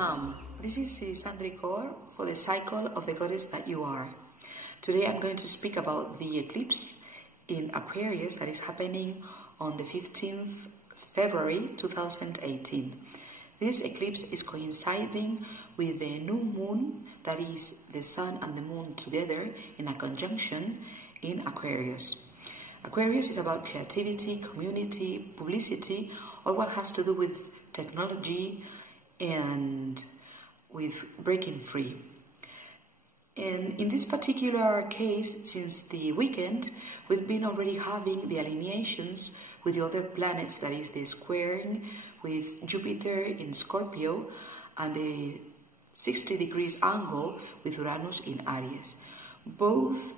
Naam, this is Sundri Kaur for the cycle of the goddess that you are. Today I'm going to speak about the eclipse in Aquarius that is happening on the 15th February 2018. This eclipse is coinciding with the new moon, that is the sun and the moon together in a conjunction in Aquarius. Aquarius is about creativity, community, publicity, or what has to do with technology and with breaking free. And in this particular case, since the weekend, we've been already having the alineations with the other planets, that is the squaring with Jupiter in Scorpio and the 60 degrees angle with Uranus in Aries. Both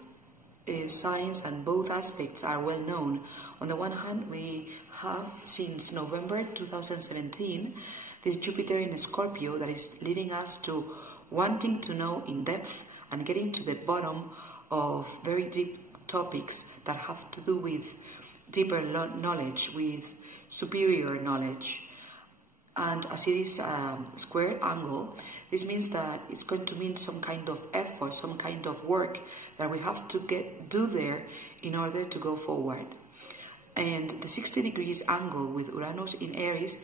signs and both aspects are well known. On the one hand, we have since November 2017 this Jupiter in Scorpio that is leading us to wanting to know in depth and getting to the bottom of very deep topics that have to do with deeper knowledge, with superior knowledge. And as it is a square angle, this means that it's going to mean some kind of effort, some kind of work that we have to do there in order to go forward. And the 60 degrees angle with Uranus in Aries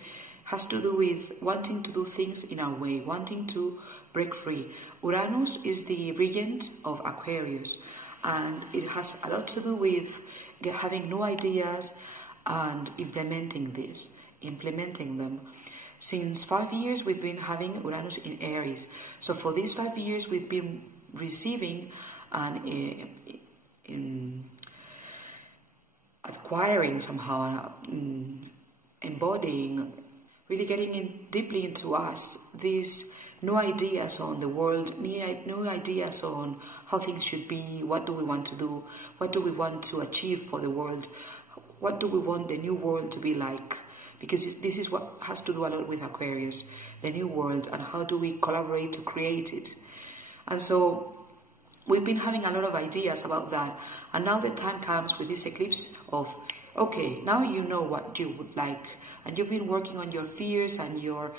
has to do with wanting to do things in our way, wanting to break free. Uranus is the regent of Aquarius, and it has a lot to do with having new ideas and implementing them. Since 5 years, we've been having Uranus in Aries. So for these 5 years, we've been receiving and acquiring somehow, embodying, really getting deeply into us these new ideas on the world, new ideas on how things should be, what do we want to do, what do we want to achieve for the world, what do we want the new world to be like, because this is what has to do a lot with Aquarius, the new world, and how do we collaborate to create it. And so we've been having a lot of ideas about that, and now the time comes with this eclipse of, okay, now you know what you would like, and you've been working on your fears and your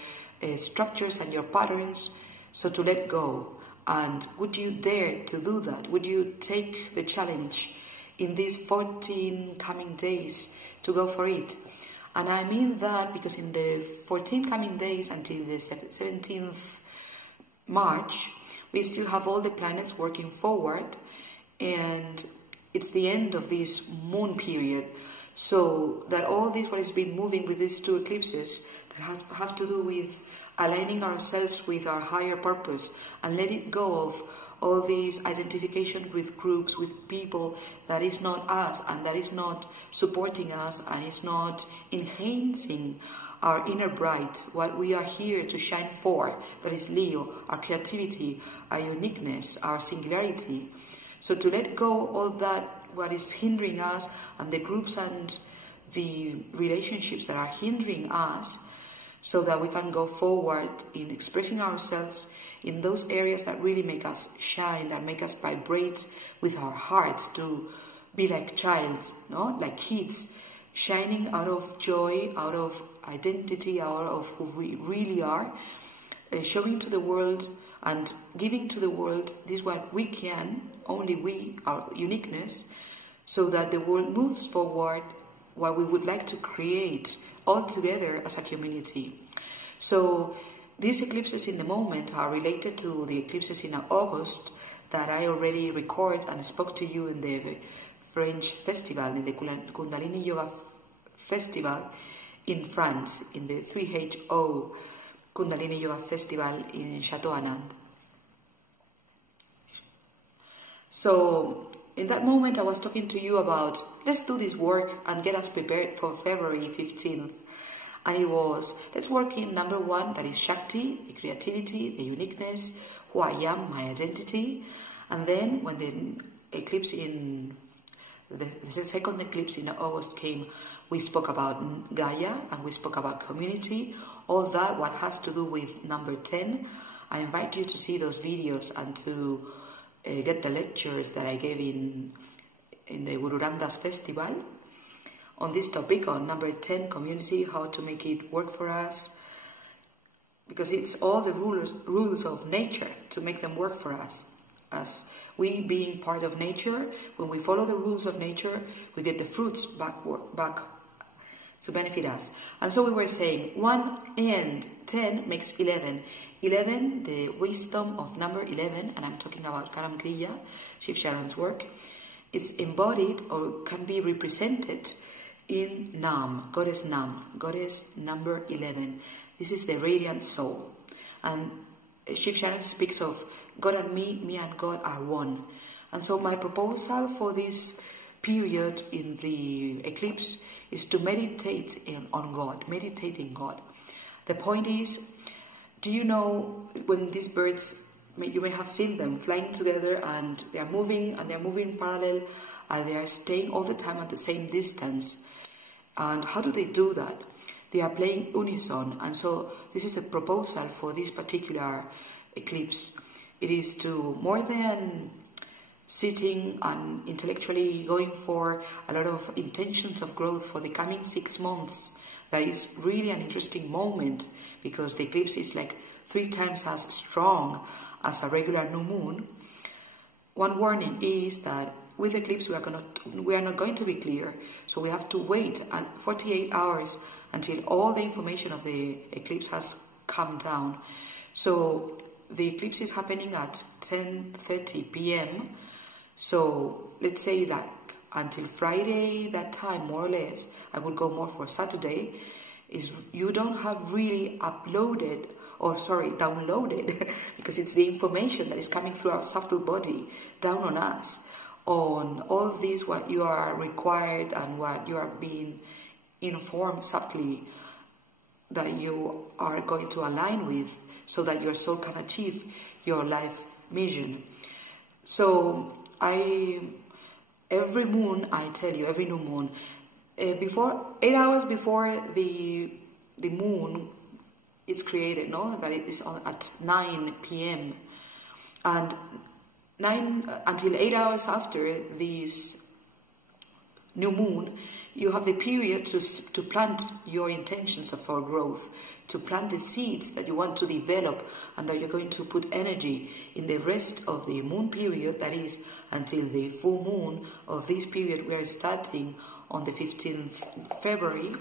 structures and your patterns, so to let go. And would you dare to do that? Would you take the challenge in these 14 coming days to go for it? And I mean that because in the 14 coming days until the 17th March, we still have all the planets working forward, and it's the end of this moon period. So that all this, what has been moving with these two eclipses, that have to do with aligning ourselves with our higher purpose and letting go of all these identification with groups, with people that is not us and that is not supporting us and is not enhancing our inner bright, what we are here to shine for, that is Leo, our creativity, our uniqueness, our singularity. So to let go all that, what is hindering us, and the groups and the relationships that are hindering us, so that we can go forward in expressing ourselves in those areas that really make us shine, that make us vibrate with our hearts, to be like child, no? Like kids, shining out of joy, out of identity, out of who we really are, showing to the world and giving to the world this what we can, only we, our uniqueness, so that the world moves forward what we would like to create all together as a community. So these eclipses in the moment are related to the eclipses in August that I already recorded and spoke to you in the French festival, in the Kundalini Yoga Festival in France, in the 3HO Kundalini Yoga Festival in Chateau Anand. So in that moment I was talking to you about, let's do this work and get us prepared for February 15th. And it was, let's work in number 1, that is Shakti, the creativity, the uniqueness, who I am, my identity. And then when the eclipse in, the second eclipse in August came, we spoke about Gaia and we spoke about community, all that what has to do with number 10. I invite you to see those videos and to get the lectures that I gave in the Gururamdas Festival on this topic, on number 10, community, how to make it work for us. Because it's all the rules of nature to make them work for us. As we being part of nature, when we follow the rules of nature, we get the fruits back to benefit us. And so we were saying 1 and 10 makes 11. 11, the wisdom of number 11, and I'm talking about Karam Kriya, Shiv Sharan's work, is embodied or can be represented in Naam, goddess number 11. This is the radiant soul. And Shiv Sharan speaks of God and me and God are one. And so my proposal for this period in the eclipse is to meditate on God, meditate in God. The point is, do you know when these birds, you may have seen them flying together and they are moving parallel and they are staying all the time at the same distance. And how do they do that? They are playing unison, and so this is the proposal for this particular eclipse. It is to, more than sitting and intellectually going for a lot of intentions of growth for the coming 6 months, that is really an interesting moment, because the eclipse is like 3 times as strong as a regular new moon. One warning is that with eclipse we are not going to be clear, so we have to wait 48 hours until all the information of the eclipse has come down. So the eclipse is happening at 10:30 p.m. So let's say that until Friday, that time more or less, I will go more for Saturday, is you don't have really downloaded, because it's the information that is coming through our subtle body down on us, on all this, what you are required and what you are being informed subtly that you are going to align with, so that your soul can achieve your life mission. So every moon, I tell you, every new moon, 8 hours before the moon is created, no, that it is at 9 p.m. and 9 until 8 hours after this new moon, you have the period to plant your intentions for growth, to plant the seeds that you want to develop and that you're going to put energy in the rest of the moon period, that is until the full moon of this period we are starting on the 15th February,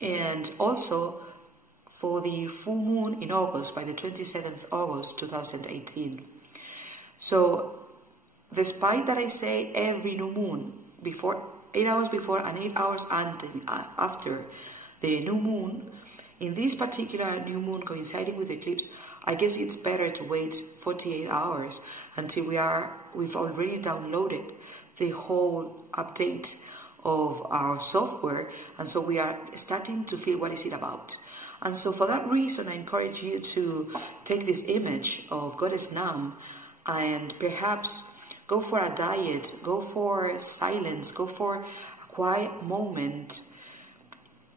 and also for the full moon in August, by the 27th August 2018. So despite that I say every new moon, 8 hours before and 8 hours after the new moon, in this particular new moon coinciding with the eclipse, I guess it's better to wait 48 hours until we've already downloaded the whole update of our software, and so we are starting to feel what is it about. And so for that reason, I encourage you to take this image of Goddess Naam and perhaps go for a diet, go for silence, go for a quiet moment.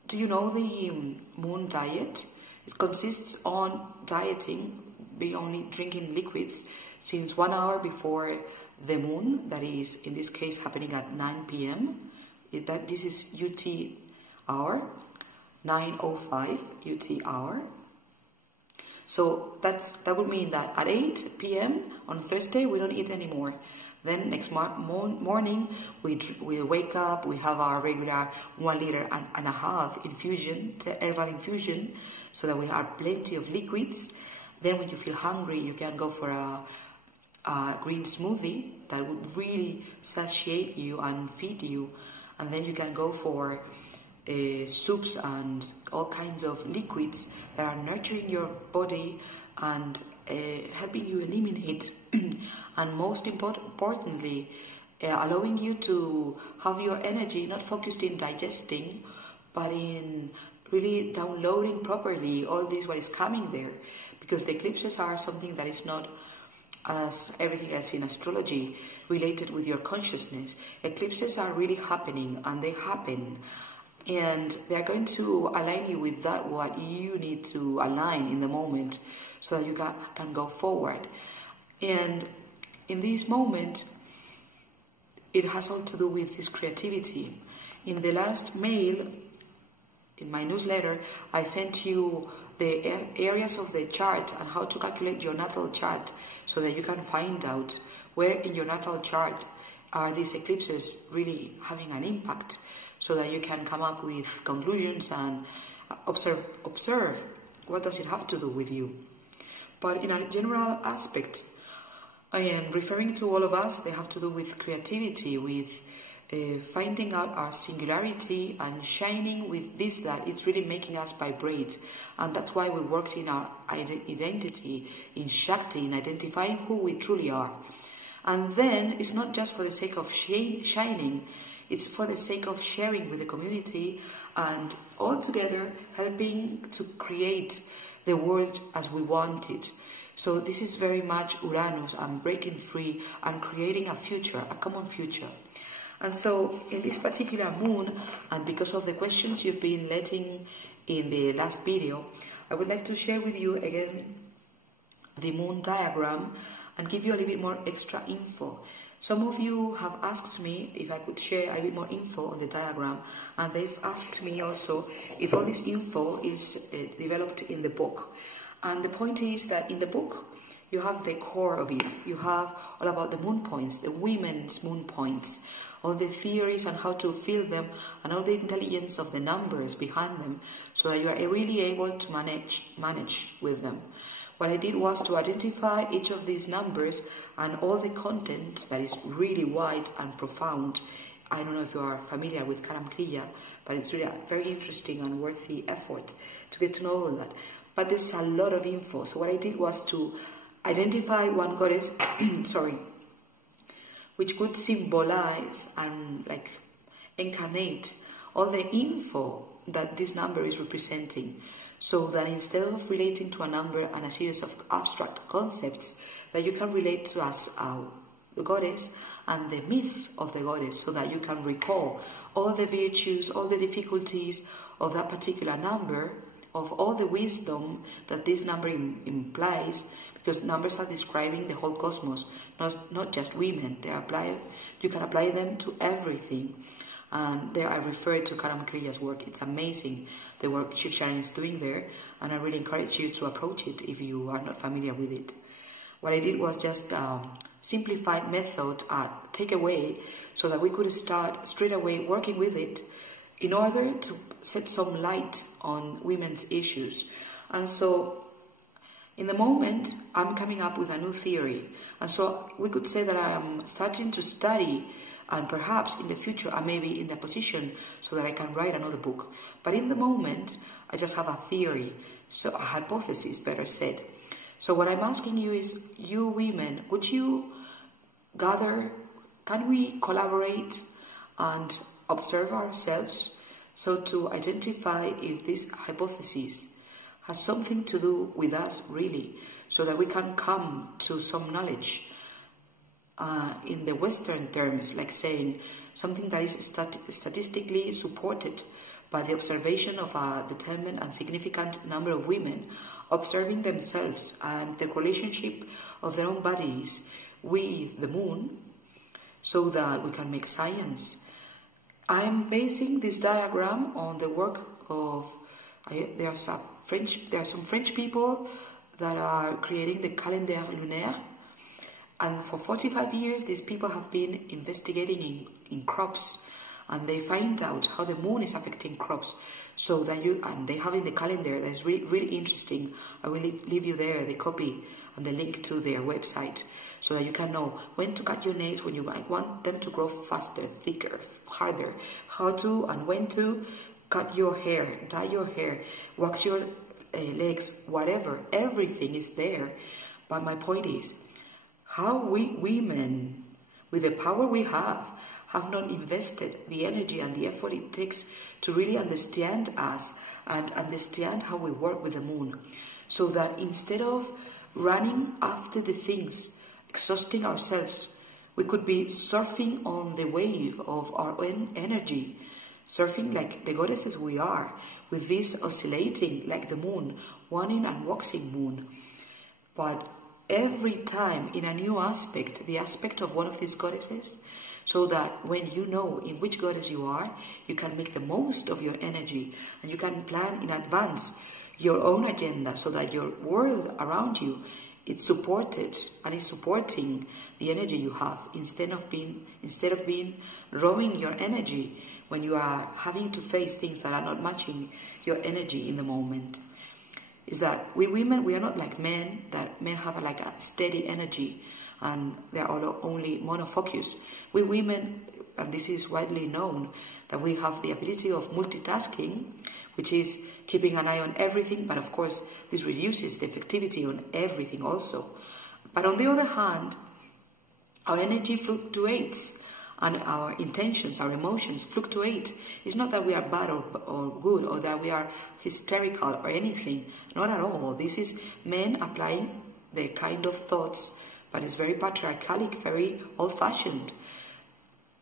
Do you know the moon diet? It consists on dieting, be only drinking liquids since 1 hour before the moon, that is in this case happening at 9 p.m. This is UT hour, 9:05 UT hour. So that would mean that at 8 p.m. on Thursday we don't eat anymore. Then next morning we wake up, we have our regular 1.5 liter infusion, herbal infusion, so that we have plenty of liquids. Then when you feel hungry, you can go for a green smoothie that would really satiate you and feed you. And then you can go for soups and all kinds of liquids that are nurturing your body and helping you eliminate and most importantly allowing you to have your energy not focused in digesting but in really downloading properly all this what is coming there, because the eclipses are something that is not, as everything else in astrology, related with your consciousness. Eclipses are really happening, and they happen and they're going to align you with that what you need to align in the moment so that you can go forward. And in this moment, it has all to do with this creativity. In the last mail, in my newsletter, I sent you the areas of the chart and how to calculate your natal chart so that you can find out where in your natal chart are these eclipses really having an impact, so that you can come up with conclusions and observe what does it have to do with you. But in a general aspect, I am referring to all of us, they have to do with creativity, with finding out our singularity and shining with this, that it's really making us vibrate. And that's why we worked in our identity, in Shakti, in identifying who we truly are. And then it's not just for the sake of shining, it's for the sake of sharing with the community and all together helping to create the world as we want it. So this is very much Uranus and breaking free and creating a future, a common future. And so in this particular moon, and because of the questions you've been letting in the last video, I would like to share with you again the moon diagram and give you a little bit more extra info. Some of you have asked me if I could share a bit more info on the diagram, and they've asked me also if all this info is developed in the book. And the point is that in the book, you have the core of it. You have all about the moon points, the women's moon points, all the theories on how to feel them, and all the intelligence of the numbers behind them, so that you are really able to manage with them. What I did was to identify each of these numbers and all the content that is really wide and profound. I don't know if you are familiar with Karam Kriya, but it's really a very interesting and worthy effort to get to know all that. But there's a lot of info. So what I did was to identify one goddess, which could symbolize and like incarnate all the info that this number is representing, so that instead of relating to a number and a series of abstract concepts, that you can relate to as the goddess and the myth of the goddess, so that you can recall all the virtues, all the difficulties of that particular number, of all the wisdom that this number implies, because numbers are describing the whole cosmos, not just women. You can apply them to everything. And there I refer to Karam Kriya's work. It's amazing the work Shiv Sharan is doing there, and I really encourage you to approach it if you are not familiar with it. What I did was just simplified method, take away, so that we could start straight away working with it in order to set some light on women's issues. And so in the moment, I'm coming up with a new theory. And so we could say that I am starting to study, and perhaps in the future I may be in the position so that I can write another book. But in the moment, I just have a theory, so a hypothesis, better said. So what I'm asking you is, you women, would you gather, can we collaborate and observe ourselves, so to identify if this hypothesis has something to do with us really, so that we can come to some knowledge in the Western terms, like saying something that is statistically supported by the observation of a determined and significant number of women observing themselves and the relationship of their own bodies with the moon, so that we can make science. I'm basing this diagram on the work of, there are some French people that are creating the calendar LUNAR. And for 45 years, these people have been investigating in crops, and they find out how the moon is affecting crops. So that and they have in the calendar that is really, really interesting. I will leave you there the copy and the link to their website, so that you can know when to cut your nails, when you might want them to grow faster, thicker, harder, how to and when to cut your hair, dye your hair, wax your legs, whatever. Everything is there. But my point is, how we women, with the power we have not invested the energy and the effort it takes to really understand us and understand how we work with the moon. So that instead of running after the things, exhausting ourselves, we could be surfing on the wave of our own energy, surfing like the goddesses we are, with this oscillating like the moon, waning and waxing moon. But every time in a new aspect, the aspect of one of these goddesses, so that when you know in which goddess you are, you can make the most of your energy and you can plan in advance your own agenda so that your world around you it's supported and is supporting the energy you have instead of being rowing your energy when you are having to face things that are not matching your energy in the moment. Is that we women, we are not like men, that men have like a steady energy and they are all only monofocus. We women, and this is widely known, that we have the ability of multitasking, which is keeping an eye on everything, but of course this reduces the effectivity on everything also. But on the other hand, our energy fluctuates and our intentions, our emotions fluctuate. It's not that we are bad or good or that we are hysterical or anything, not at all. This is men applying the kind of thoughts, but it's very patriarchal, very old-fashioned.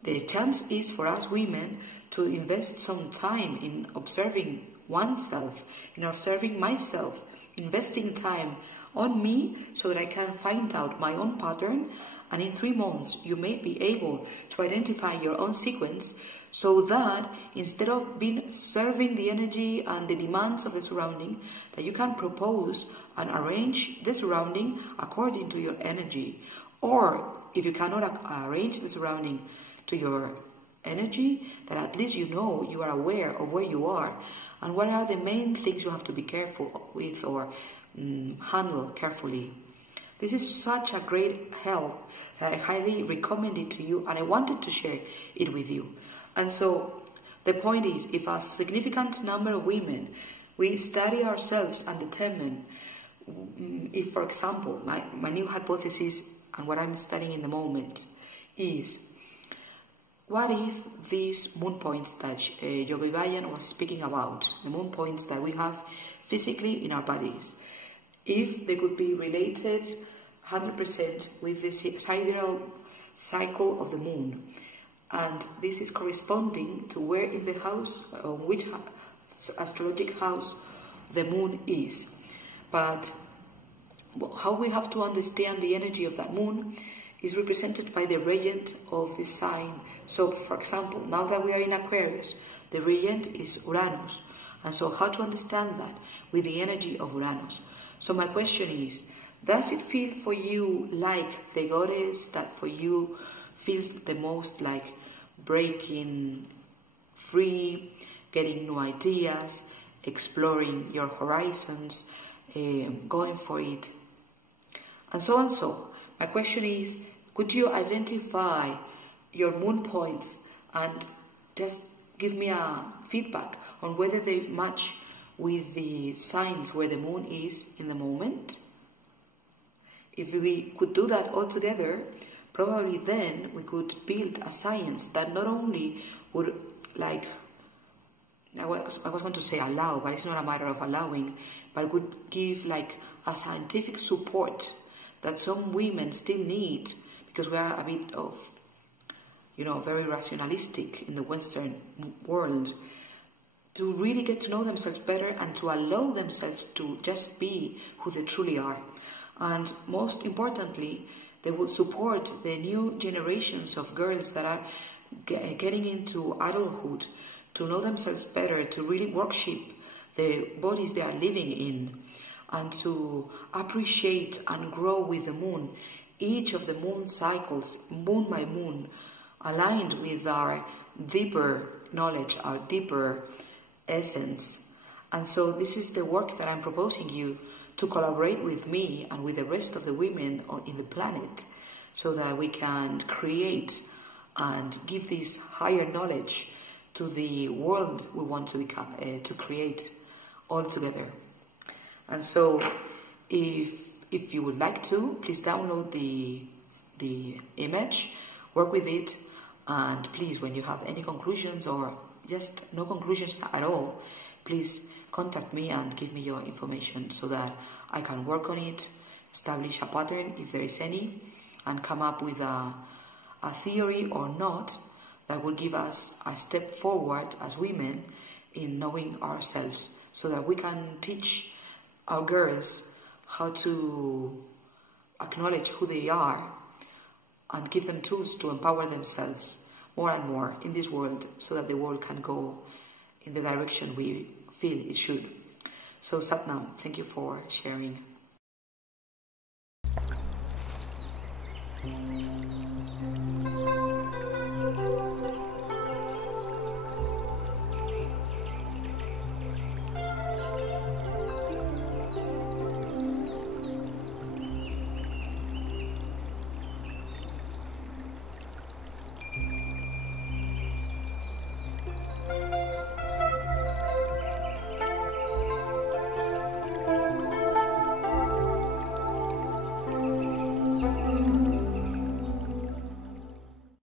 The chance is for us women to invest some time in observing oneself, in observing myself, investing time on me so that I can find out my own pattern, and in 3 months you may be able to identify your own sequence so that instead of being serving the energy and the demands of the surrounding, that you can propose and arrange the surrounding according to your energy. Or if you cannot arrange the surrounding to your energy, that at least you know, you are aware of where you are and what are the main things you have to be careful with or handle carefully. This is such a great help that I highly recommend it to you, and I wanted to share it with you. And so the point is, if a significant number of women, we study ourselves and determine if, for example, my new hypothesis and what I'm studying in the moment is, what if these moon points that Yogi Bayan was speaking about, the moon points that we have physically in our bodies, if they could be related 100% with the sidereal cycle of the moon, and this is corresponding to where in the house, which astrological house the moon is. But how we have to understand the energy of that moon is represented by the regent of the sign. So, for example, now that we are in Aquarius, the regent is Uranus. And so how to understand that with the energy of Uranus? So my question is, does it feel for you like the goddess that for you feels the most like breaking free, getting new ideas, exploring your horizons, going for it, and so on so? My question is, could you identify your moon points and just give me a feedback on whether they match with the signs where the moon is in the moment? If we could do that all together, probably then we could build a science that not only would, like, I was going to say allow, but it's not a matter of allowing, but would give like a scientific support that some women still need, because we are a bit of, very rationalistic in the Western world, to really get to know themselves better and to allow themselves to just be who they truly are. And most importantly, they will support the new generations of girls that are getting into adulthood to know themselves better, to really worship the bodies they are living in, and to appreciate and grow with the moon. Each of the moon cycles, moon by moon, aligned with our deeper knowledge, our deeper essence. And so this is the work that I'm proposing you to collaborate with me and with the rest of the women in the planet, so that we can create and give this higher knowledge to the world we want to become, to create all together. And so if you would like to, please download the image, work with it, and please, when you have any conclusions or just no conclusions at all, please contact me and give me your information so that I can work on it, establish a pattern if there is any, and come up with a theory or not that will give us a step forward as women in knowing ourselves, so that we can teach our girls how to acknowledge who they are and give them tools to empower themselves more and more in this world, so that the world can go in the direction we feel it should. So Satnam, thank you for sharing.